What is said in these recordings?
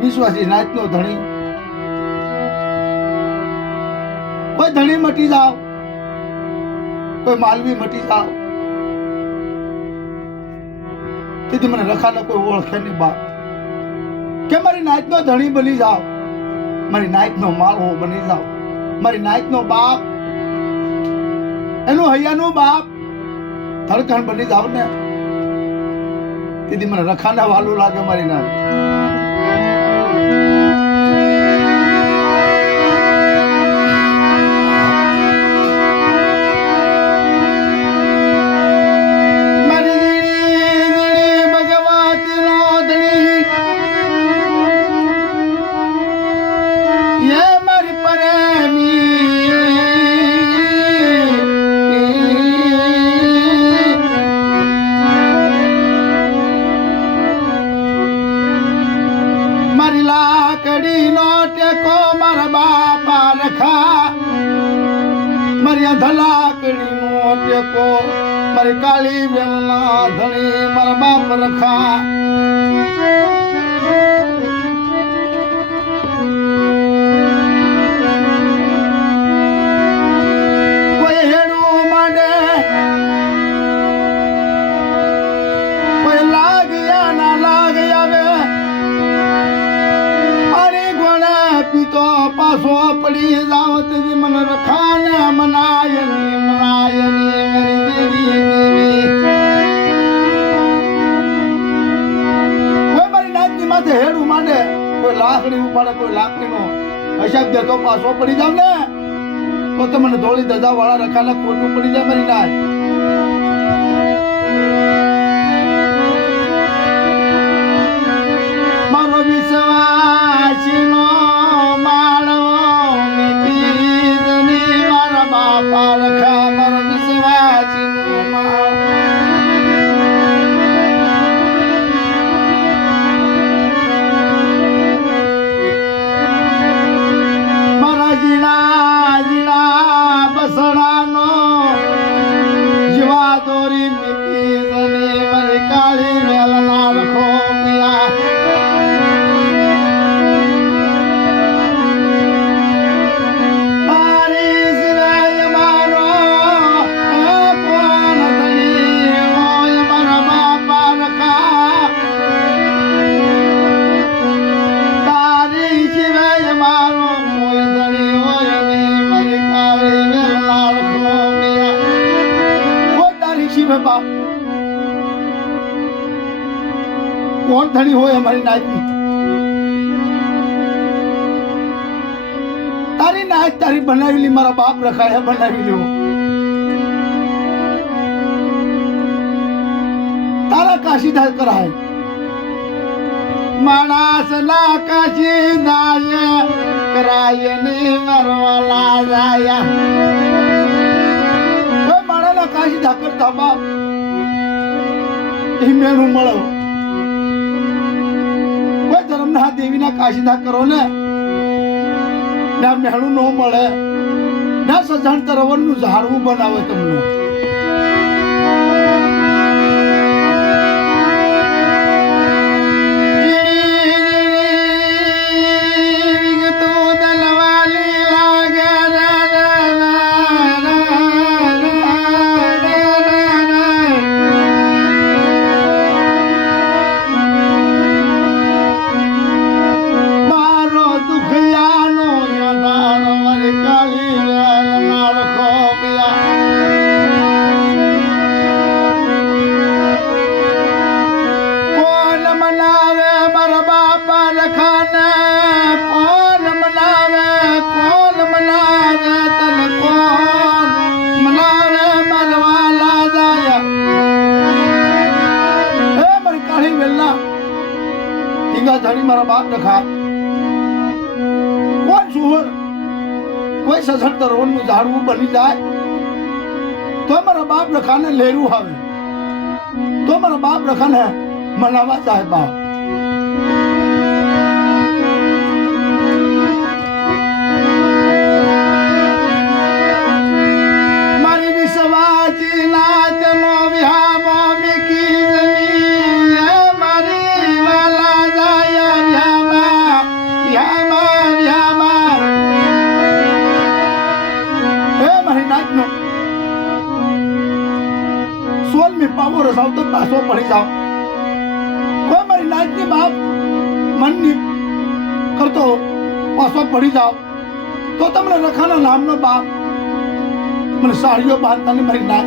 વિશ્વાસી નાતનો ધણી. કોઈ ધણી મટી જાવ, કોઈ માલવી મટી જાવ. તેથી મને રખાને કોઈ ઓળખે નહીં બાપ. કે મારી નાતનો ધણી બની જાવ? મારી નાતનો માળવો બની જાવ. મારી નાતનો બાપ. એનું હૈયાનું બાપ ધડકણ બની જાવ ને. તેથી મને રખાના વાલું લાગે મારી નાત મારી પડી જાવ તેથી મને રખાને મનાયની લાકડી ઉપાડે, કોઈ લાકડીનો અશબ્દ તો પાછો પડી જાવ ને. તો તમને ધોળી દજા વાળા રખાને ખોટું પડી જાય મારી નાય. મારો વિશ્વાસનો અમારી નાતની તારી નાચ તારી બનાવેલી મારા બાપ રખાય બનાવી લેવો તારા કાશીદાસ કરાય. માણસ ના કાશીદાય કરાય ને મરવાલા રાયા. કોઈ માણસ ના કાશીદા કરતા બાપ. એ મેળું મળો. ધર્મના દેવીના કાશીદા કરો ને ના મેળું ન મળે, ના સજાણ તરવનનું ઝાડવું બનાવે તમને. બાપ રખા કોણ સુહર, કોઈ સસર તરવનનું ઝાડવું બની જાય. તો મારા બાપ રખાને લેરું આવે. તો મારા બાપ રખાને મનાવા જાય બાપ. પડી જાઓ. તો તમને રખાના નામનો બાપ. મને સાડીઓ બાંધતાની મારી નાચ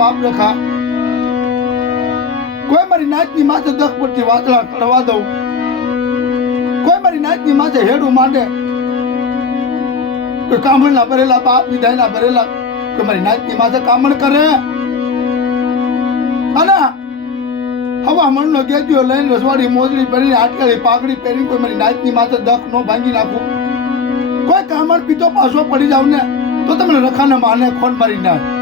બાપ રખા કોઈ મારી નાતની માથે દખ પરથી વાતળા કરવા દઉં. કોઈ મારી નાતની માથે હેડું માંડે. કોઈ કામણના ભરેલા બાપ, વિધાયના ભરેલા કોઈ મારી નાતની માથે કામણ કરે. અને હવામણનો ગેદ્યો લઈને રસવાડી મોજડી પહેરીને આટકાળી પાઘડી પહેરી કોઈ મારી નાતની માથે દખ નો ભાંગી નાખું. કોઈ કામણ પીતો પાછો પડી જાવ ને, તો તમને રખાને માને ખોન મારી નાખ.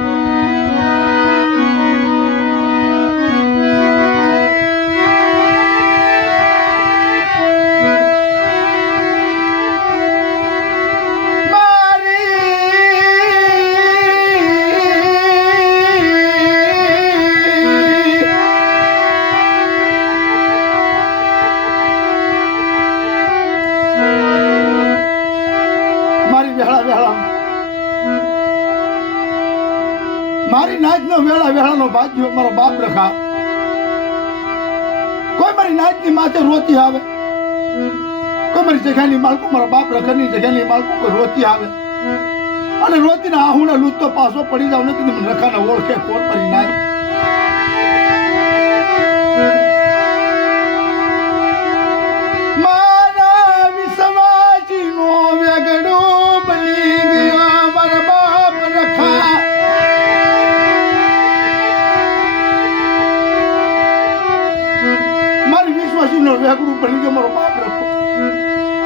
વેળાનો ભાગ્યો મારો બાપ રખા કોઈ મારી નાતની માથે રોતી આવે કોઈ મારી જગ્યાની માલકો મારા બાપ રખાની જગ્યાની માલકો કોઈ રોતી આવે. અને રોતીને આહુને લૂંટતો પાછો પડી જાવ નથી મને રખાને ઓળખે કોણ મારી નાચ વેગડું બની ગયો મારો બાપ રખો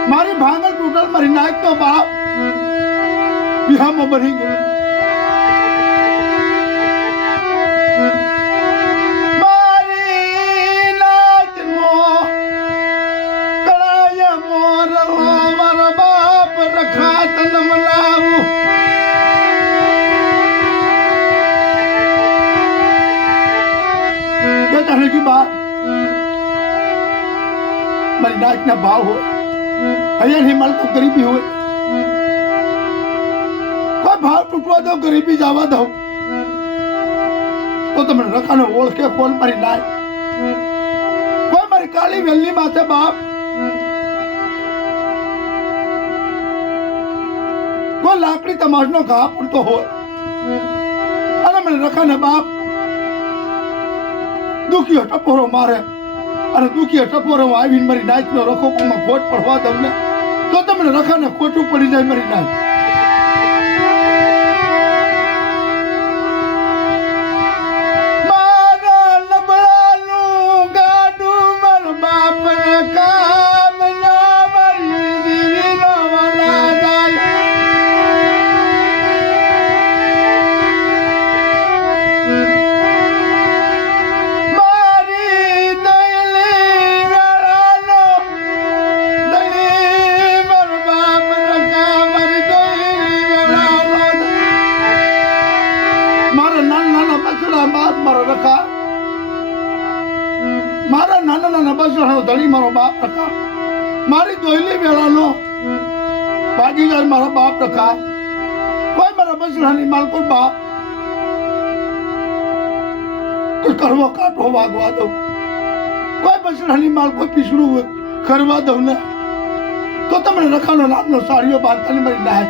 મારી ભાંગલ ટોટલ મારી નાચનો બાપ. વિહામો બની ગયો. નાચના ભાવ હોય. અહીંયા નહીં મળતો ગરીબી હોય. કોઈ ભાવ તૂટવા દો, ગરીબી જવા દો. તો તમને રખાને ઓળખે, કોણ મારી નાય? કોઈ મારી કાળી વેલની માથે બાપ? કોઈ લાકડી તમાશનો ઘા પૂરતો હોય. અને મને રખાને બાપ? દુખ્યો ટપોરો મારે. અને દુખીઓ હું આવીને મારી નાચનો રખોપમાં ખોટ પડવા દઉં ને, તો તમને રખાને ખોટું પડી જાય મારી નાચ કાંટો વાગવા દઉં કોઈ બછડાની માલ કોઈ પીસડું કરવા દઉં ને. તો તમને રખાનો નામનો સાડીઓ બાંધતાની મારી નાય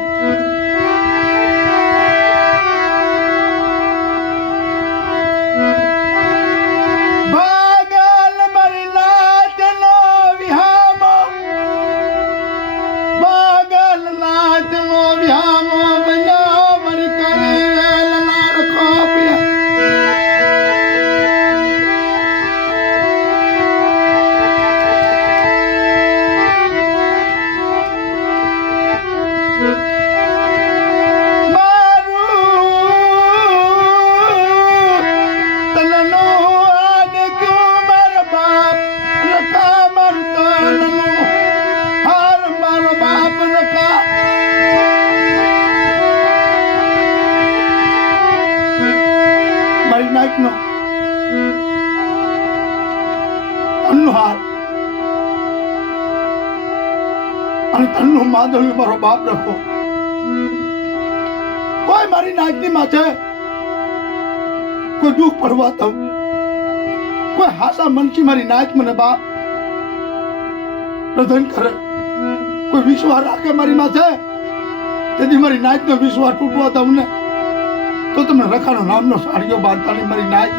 માદળ્યું રાખો. કોઈ મારી નાયકની માથે કોઈ દુઃખ પડવા દઉં. કોઈ હાસા મનથી મારી નાયક મને બાપ પ્રદાન કરે. કોઈ વિશ્વાસ રાખે મારી માથે, તેથી મારી નાયકનો વિશ્વાસ તૂટવા તમને તો તમને રખાનો નામનો સાડીઓ બાંધતાની મારી નાયક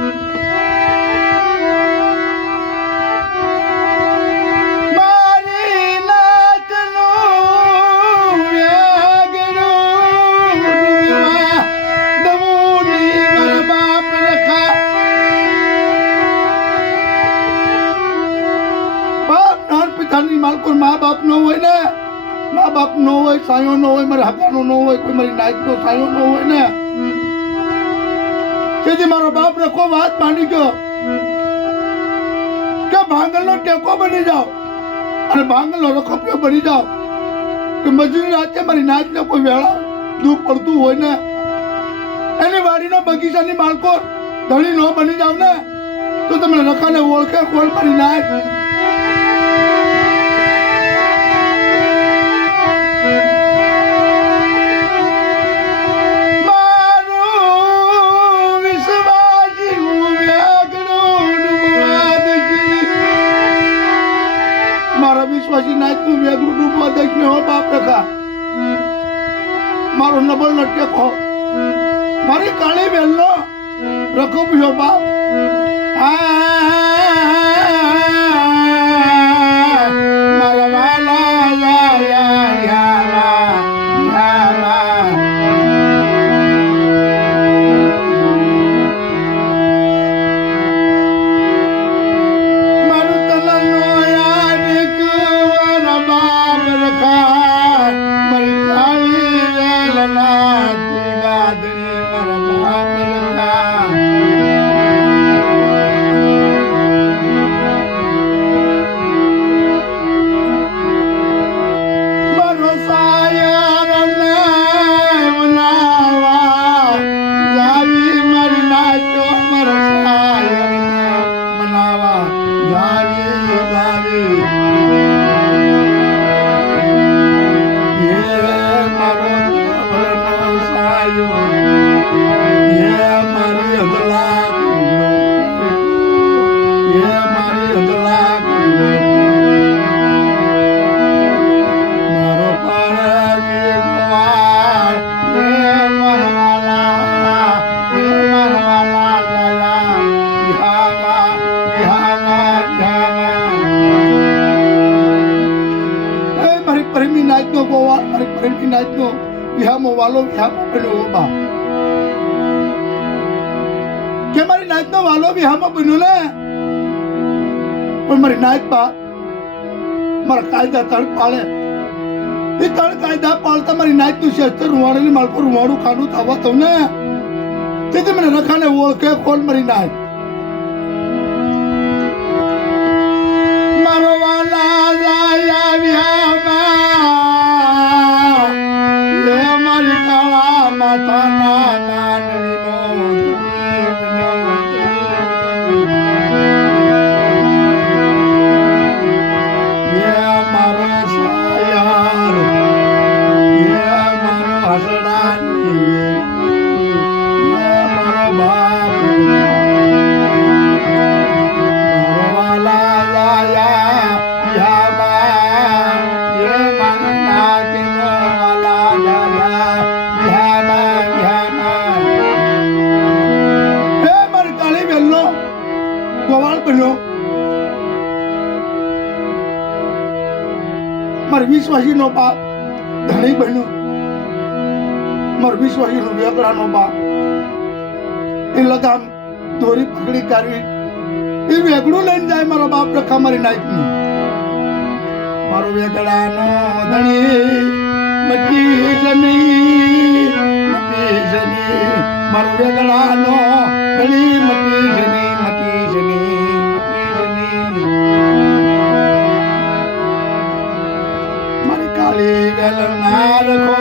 મા બાપ નો હોય, સાયો નો હોય, મારા હકાનો નો હોય, કોઈ મારી નાયક નો સાયો નો હોય ને. તેથી મારો બાપ રખો વાત માંડી ગયો. કે ભાંગલનો ટેકો બની જાઓ અને ભાંગલનો રખોપિયો બની જાઓ. કે મજૂરી રાતે મારી નાચને કોઈ વેળા દુઃખ પડતું હોય ને. એની વાડીનો બગીચાની માલકો ધણી નો બની જાવ ને. તો તમને રખાને ઓળખે કોણ મારી નાચ મારા વિશ્વાસી નાયકનું વેગળું ડૂબવા દઈશ ને હો બાપ રખા મારો નબળ નો કહો મારી કાળી બેલનો રખોપિયો બાપ. આ, મારી નાયક બા, મારા કાયદા તળ પાળે એ તળ કાયદા પાળતા મારી નાચનું શસ્ત્ર રૂવાડેલી માલકો રૂવાડું ખાડું થવા તમને. તેથી મને રખાને ઓળખે કોણ મારી નાચ વેગડાનો બાપ એ લગામ દોરી પકડી કાઢવી. એ વેગડું લઈને જાય મારો બાપ રખા મારી નાખની મારો વેગડાનો ધણી મટી જની મટી જની મારો વેગડાનો ધણી જની મટી જની મારી કાળી વેલના રખો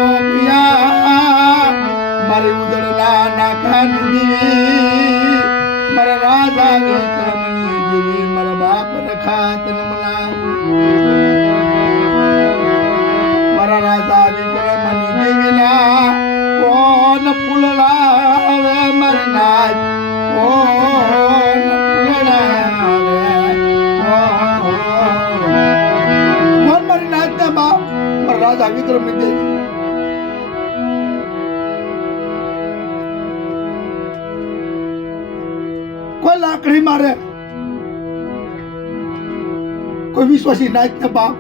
મારી ઉદળના નાખા દીદી વિક્રમની દેવી મારા બાપ રખા તનમના મારા રાજા વિક્રમની દેવીના કોણ ફૂલ લાવે મારી નાચ? કોણ ફૂલ લાવે? કોણ? મારી ના બાપ? મારા રાજા વિક્રમની દેવી. લાકડી મારે. કોઈ વિશ્વાસી નાચ ને બાપ,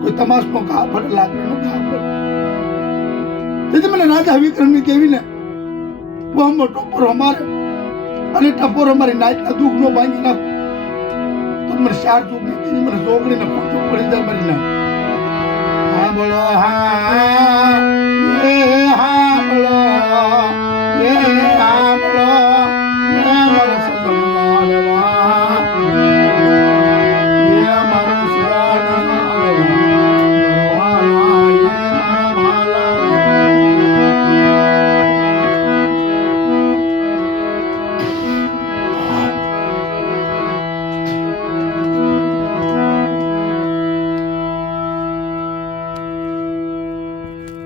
કોઈ તમાશનો ઘા પડે લાકડીનો ઘા પડે. તેથી મને રાજા વિક્રમની કેવી ને બોમ્બો ટોપરો અમારે અને ટપોરો મારી નાચના દુઃખ નો ભાંગી નાખ. તો મને ચાર દુઃખની મને જોગડીને ખોટું પડી જાય મારી નાખ હા, બોલો હા.